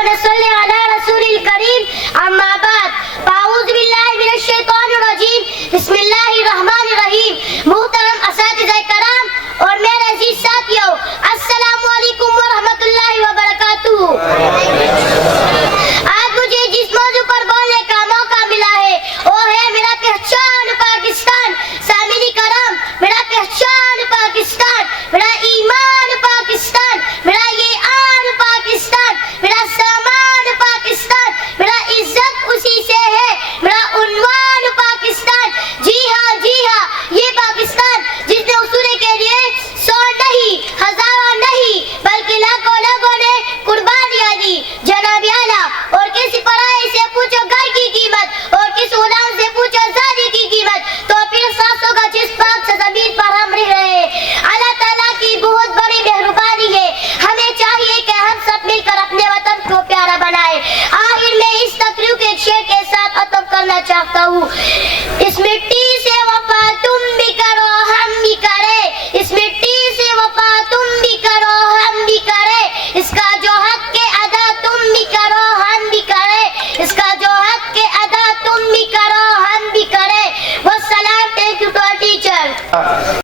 ونصلي على رسول الكريم اما بعد اعوذ باللہ من الشیطان الرجیم بسم اللہ الرحمن الرحیم. محترم اساتذہ کرام اور میرے عزیز ساتھیوں، السلام علیکم ورحمۃ اللہ وبرکاتہ. آج مجھے جس موضوع پر بولنے کا موقع ملا ہے وہ ہے میرا پہچان پاکستان. سامعین کرام، میرا پہچان پاکستان، میرا ایمان پاکستان، میرا یہ آن پاکستان، میرا سامان پاکستان، میرا عزت اسی سے ہے، میرا عنوان پاکستان. جی ہاں یہ پاکستان جس نے اصولے کے لیے 100 نہیں، ہزاروں نہیں بلکہ لاکھوں لوگوں نے قربانیاں دی. جناب اعلیٰ، اور کسی پرائے سے پوچھو گھر کی قیمت اور کس غلام سے پوچھو زادی کی قیمت، تو پھر سانسوں کا جس پاک سے زمین پر ہم رہ رہے. اللہ تعالیٰ کی بہت بڑی مہربانی ہے، ہمیں چاہیے کہ ہم سب مل کر اپنے وطن کو پیارا بنائیں. آخر میں اس تقریر کے ایک شعر کے ساتھ ختم کرنا چاہتا ہوں. اس مٹی سے وفا تم بھی کرو ہم بھی کرے، اس مٹی سے وفا تم بھی کرو ہم بھی کرے، اس کا جو حق کے ادا تم بھی کرو ہم بھی کرے، اس کا جو حق کے ادا تم بھی کرو ہم بھی کرے. والسلام. Thank you to our teacher.